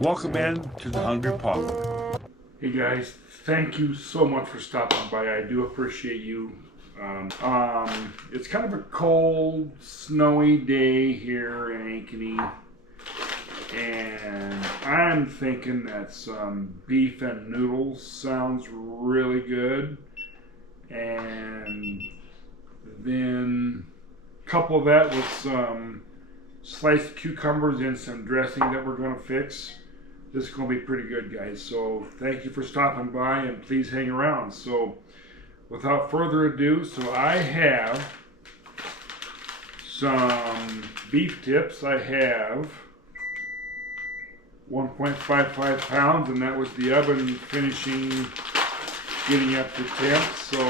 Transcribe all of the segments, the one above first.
Welcome in to the Hungry Pauper. Hey guys, thank you so much for stopping by. I do appreciate you. It's kind of a cold, snowy day here in Ankeny, and I'm thinking that some beef and noodles sounds really good, and then couple that with some sliced cucumbers and some dressing that we're going to fix. This is going to be pretty good, guys. So thank you for stopping by, and please hang around. So without further ado, so I have some beef tips. I have 1.55 pounds, and that was the oven finishing, getting up to temp. So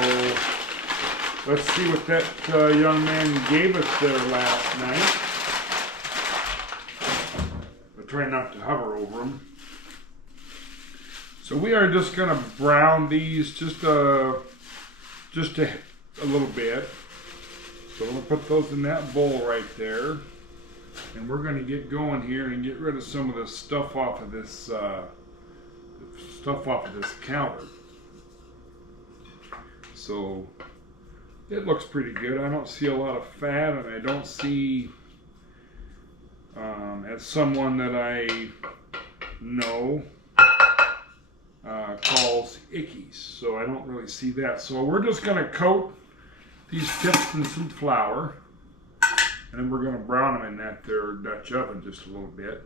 let's see what that young man gave us there last night. I'll try not to hover over them. So we are just going to brown these just a little bit. So we'll put those in that bowl right there, and we're going to get going here and get rid of some of the stuff off of this counter. So it looks pretty good. I don't see a lot of fat, and I don't see, as someone that I know calls ickies, so I don't really see that. So we're just going to coat these tips in some flour, and then we're going to brown them in that there Dutch oven just a little bit.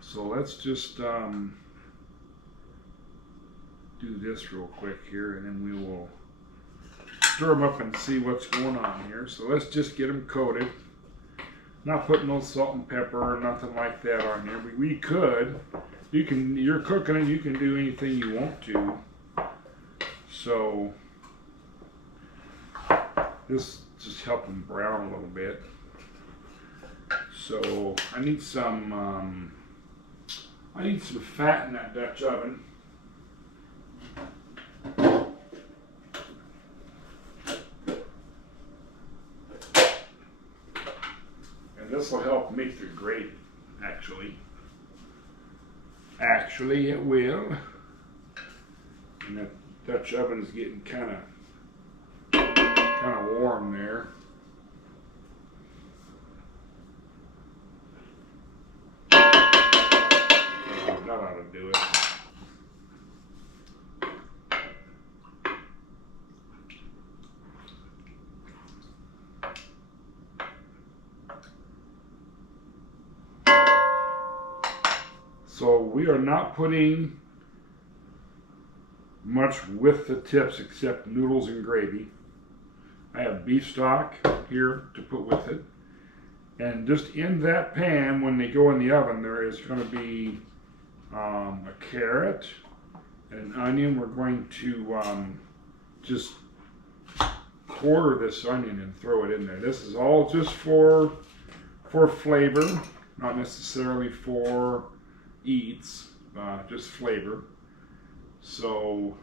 So let's just do this real quick here, and then we will stir them up and see what's going on here. So let's just get them coated. Not putting no salt and pepper or nothing like that on here. We could. You're cooking it, you can do anything you want to. So this just help them brown a little bit. So I need some fat in that Dutch oven. And this will help make the gravy, actually. Actually, it will. And that Dutch oven's getting kind of warm there. That ought to do it. So we are not putting much with the tips except noodles and gravy. I have beef stock here to put with it. And just in that pan, when they go in the oven, there is going to be a carrot and an onion. We're going to just quarter this onion and throw it in there. This is all just for flavor, not necessarily for eats, just flavor. So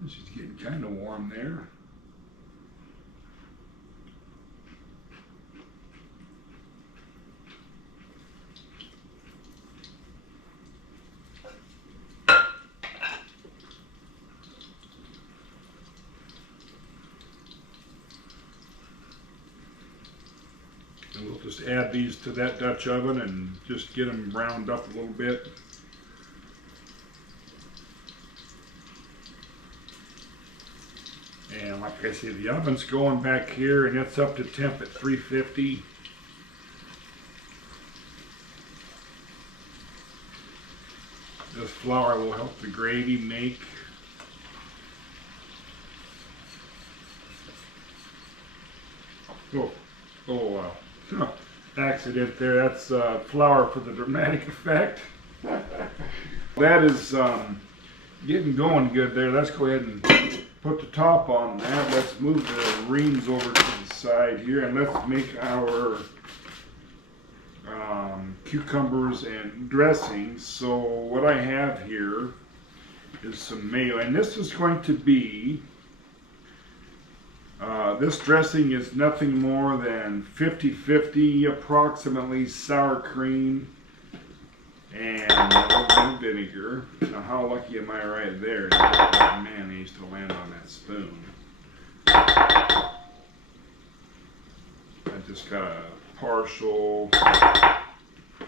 this is getting kind of warm there. And we'll just add these to that Dutch oven and just get them browned up a little bit. And like I said, the oven's going back here, and it's up to temp at 350. This flour will help the gravy make. Oh wow. Accident there. That's flour for the dramatic effect. That is getting going good there. Let's go ahead and put the top on that. Let's move the reams over to the side here, and let's make our cucumbers and dressings. So what I have here is some mayo, and this is going to be This dressing is nothing more than 50-50 approximately sour cream and a little bit of vinegar. Now how lucky am I right there to get that mayonnaise to land on that spoon. I just got a partial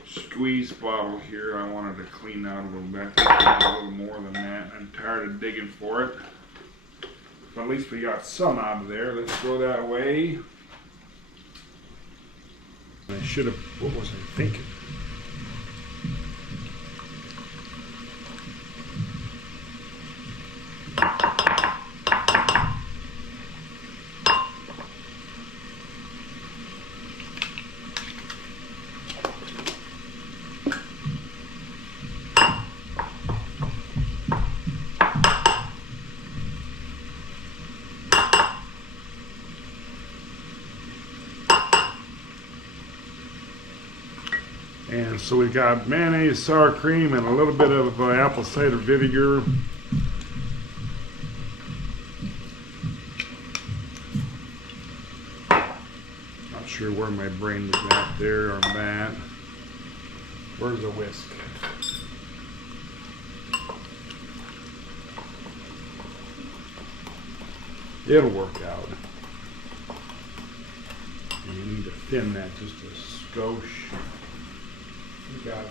squeeze bottle here. I wanted to clean out a little bit. I think I need a little more than that. I'm tired of digging for it. But at least we got some out of there. Let's throw that away. I should have, what was I thinking? And so we got mayonnaise, sour cream, and a little bit of apple cider vinegar. Not sure where my brain was at there on that. Where's the whisk? It'll work out. And you need to thin that just a skosh. We got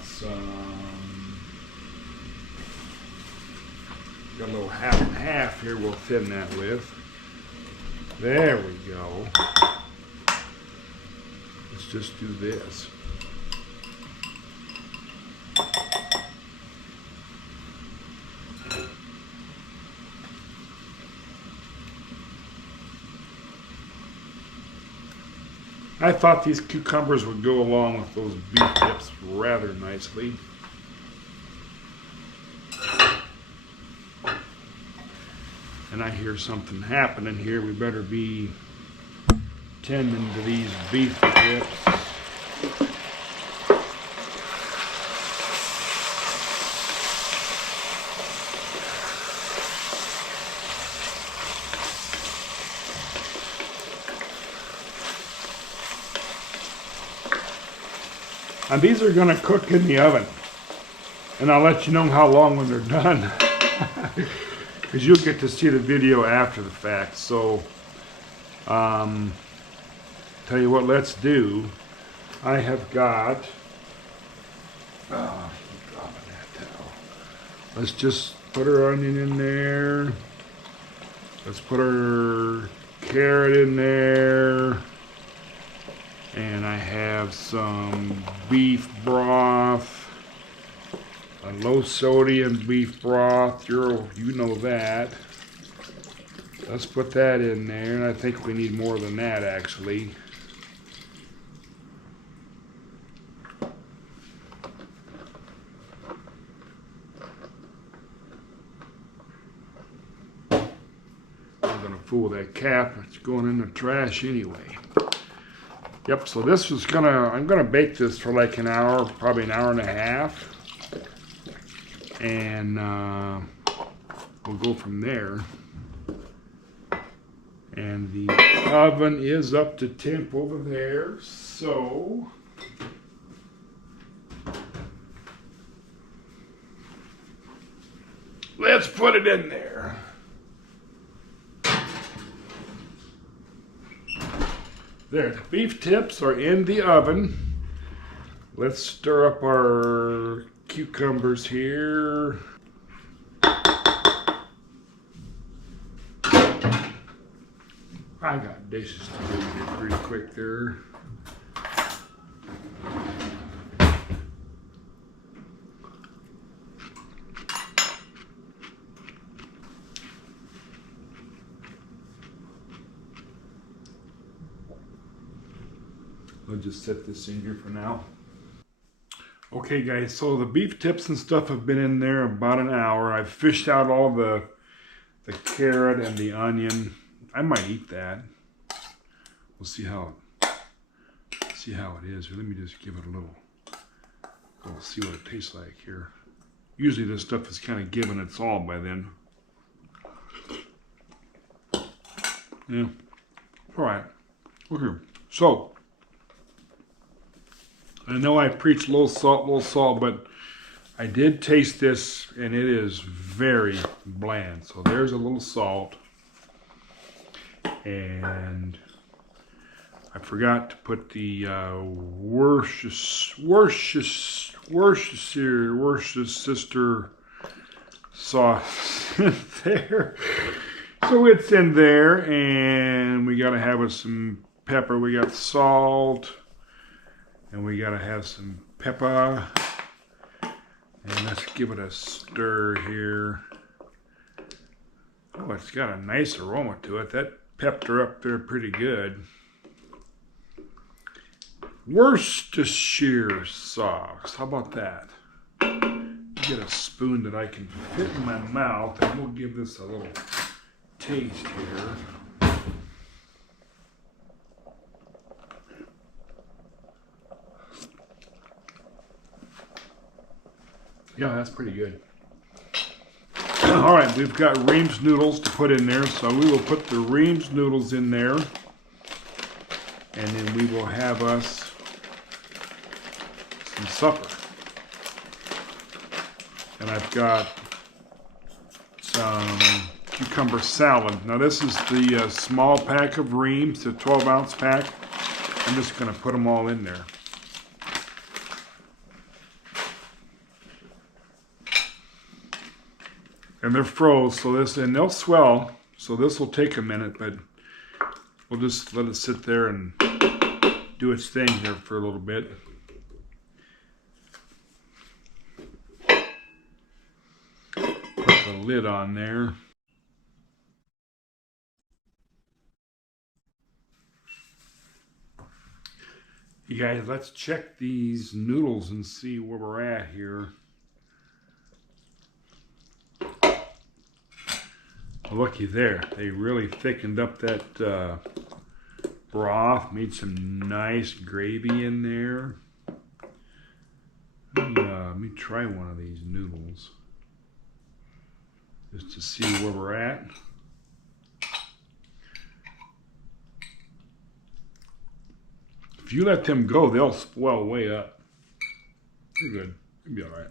got a little half and half here we'll thin that with. There we go. Let's just do this. I thought these cucumbers would go along with those beef tips rather nicely. And I hear something happening here. We better be tending to these beef tips. And these are going to cook in the oven. And I'll let you know how long when they're done. Because you'll get to see the video after the fact. So, tell you what, let's do. I have got, let's just put our onion in there. Let's put our carrot in there. And I have some beef broth, a low sodium beef broth. You know that. Let's put that in there, and I think we need more than that actually. I'm gonna fool that cap. It's going in the trash anyway. Yep, so this was I'm gonna bake this for like an hour, probably an hour and a half. And we'll go from there. And the oven is up to temp over there, so let's put it in there. There, the beef tips are in the oven. Let's stir up our cucumbers here. I got dishes to do pretty quick there. I'll just set this in here for now. Okay guys, so the beef tips and stuff have been in there about an hour. I've fished out all the carrot and the onion. I might eat that. We'll see how it is. Let me just give it a little. We'll see what it tastes like here. Usually this stuff is kind of given its all by then. Yeah, All right. Okay. So, I know I preach little salt, but I did taste this, and it is very bland. So there's a little salt. And I forgot to put the Worcester sauce in there. So it's in there, and we gotta have some pepper. We got salt, and we gotta have some pepper. And let's give it a stir here. Oh, it's got a nice aroma to it. That pepped her up there pretty good. Worcestershire sauce. How about that? Get a spoon that I can fit in my mouth, and we'll give this a little taste here. Yeah, that's pretty good. All right, we've got Reams noodles to put in there, so we will put the Reams noodles in there, and then we will have us some supper. And I've got some cucumber salad. Now this is the small pack of Reams, the 12-ounce pack. I'm just going to put them all in there. And they're froze, so and they'll swell, so this will take a minute, but we'll just let it sit there and do its thing here for a little bit. Put the lid on there. You guys, let's check these noodles and see where we're at here. Looky there, they really thickened up that broth, made some nice gravy in there. Let me try one of these noodles just to see where we're at. If you let them go, they'll swell way up. They're good. It'll be all right.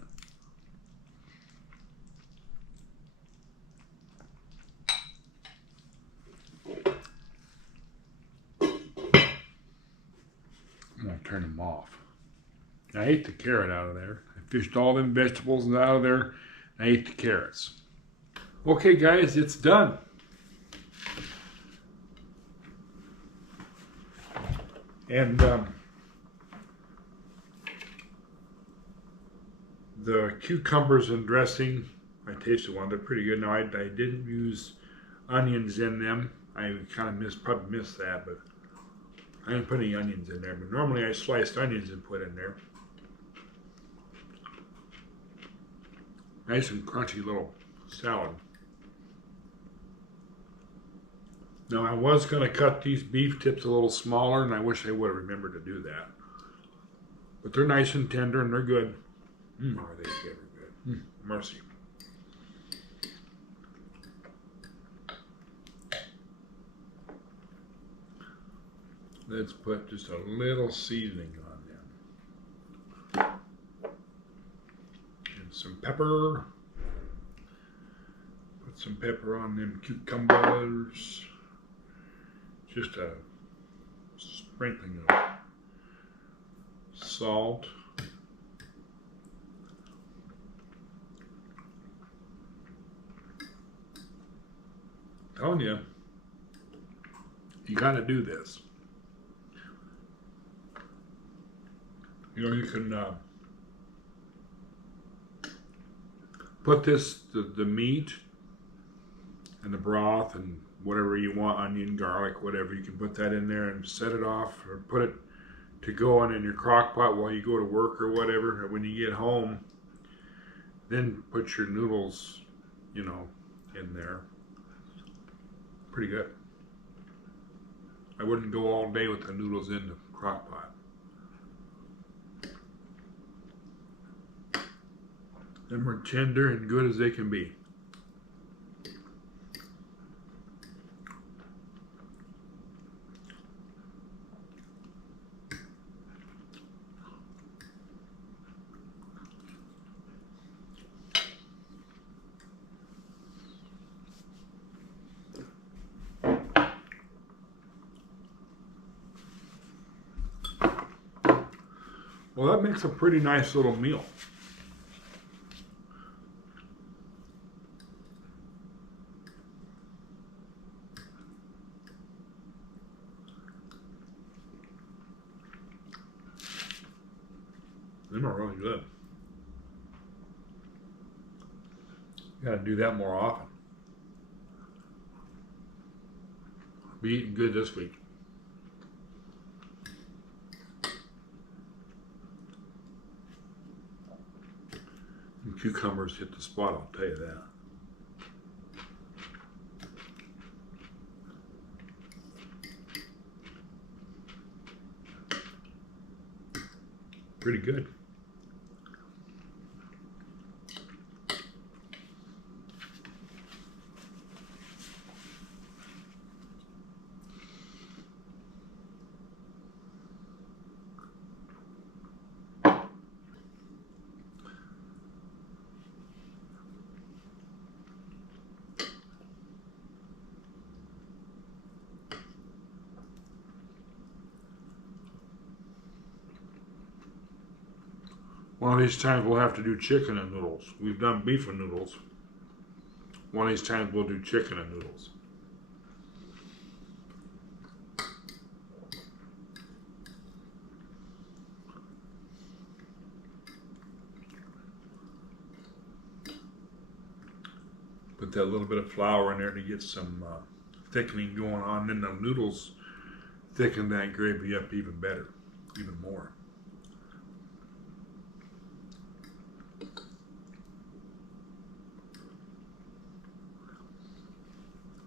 I'm going to turn them off. I ate the carrot out of there. I fished all them vegetables out of there. I ate the carrots. Okay, guys, it's done. And the cucumbers and dressing, I tasted one. They're pretty good. Now, I didn't use onions in them. I kind of probably missed that, but I didn't put any onions in there. But normally I sliced onions and put in there. Nice and crunchy little salad. Now, I was going to cut these beef tips a little smaller, and I wish I would have remembered to do that. But they're nice and tender, and they're good. Are they good? Mercy. Let's put just a little seasoning on them. And some pepper. Put some pepper on them cucumbers. Just a sprinkling of salt. Telling you, you got to do this. You know, you can put the meat and the broth and whatever you want, onion, garlic, whatever, you can put that in there and set it off, or put it to go on in your crock pot while you go to work or whatever. Or when you get home, then put your noodles, you know, in there. Pretty good. I wouldn't go all day with the noodles in the crock pot. Them are tender and good as they can be. Well, that makes a pretty nice little meal. Them are really good. Gotta do that more often. Be eating good this week. And cucumbers hit the spot, I'll tell you that. Pretty good. One of these times we'll have to do chicken and noodles. We've done beef and noodles. One of these times we'll do chicken and noodles. Put that little bit of flour in there to get some thickening going on. Then the noodles thicken that gravy up even better, even more.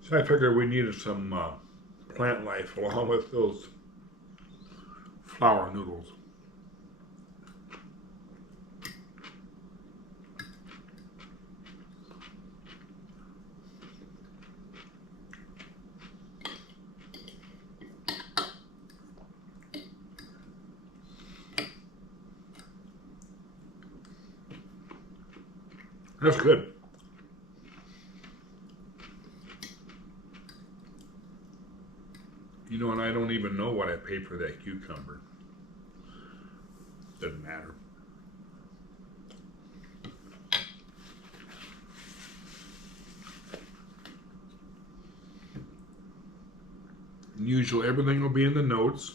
So I figured we needed some plant life along with those flour noodles. That's good. You know, and I don't even know what I paid for that cucumber. Doesn't matter. Usually everything will be in the notes.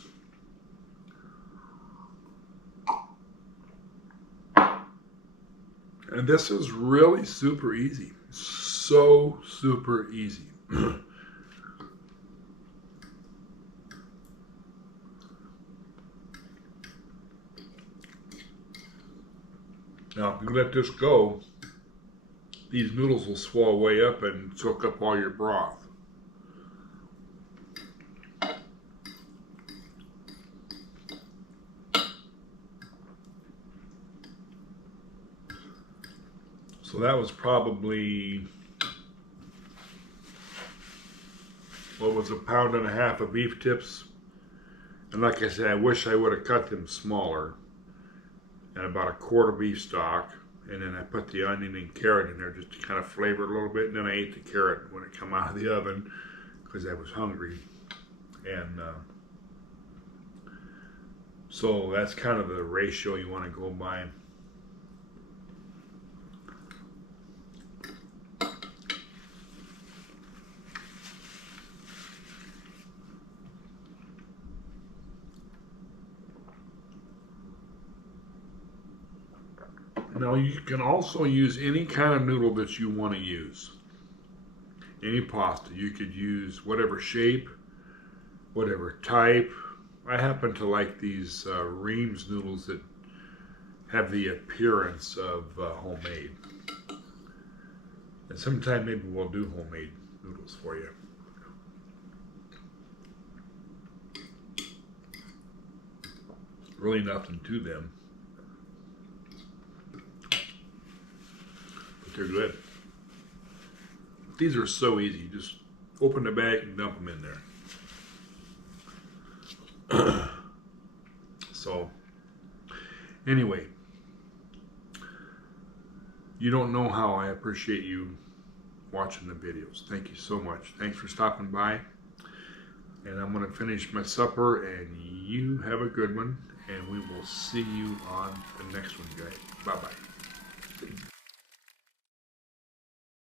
And this is really super easy. So super easy. Now, if you let this go, these noodles will swell way up and soak up all your broth. So that was probably, what was a pound and a half of beef tips. And like I said, I wish I would have cut them smaller. And about a quart of beef stock, and then I put the onion and carrot in there just to kind of flavor it a little bit, and then I ate the carrot when it came out of the oven because I was hungry. And so that's kind of the ratio you want to go by. Now you can also use any kind of noodle that you want to use. Any pasta. You could use whatever shape, whatever type. I happen to like these Reams noodles that have the appearance of homemade. And sometime maybe we'll do homemade noodles for you. Really nothing to them. They're good. These are so easy. You just open the bag and dump them in there. So, anyway, you don't know how I appreciate you watching the videos. Thank you so much. Thanks for stopping by. And I'm going to finish my supper, and you have a good one. And we will see you on the next one, guys. Bye-bye.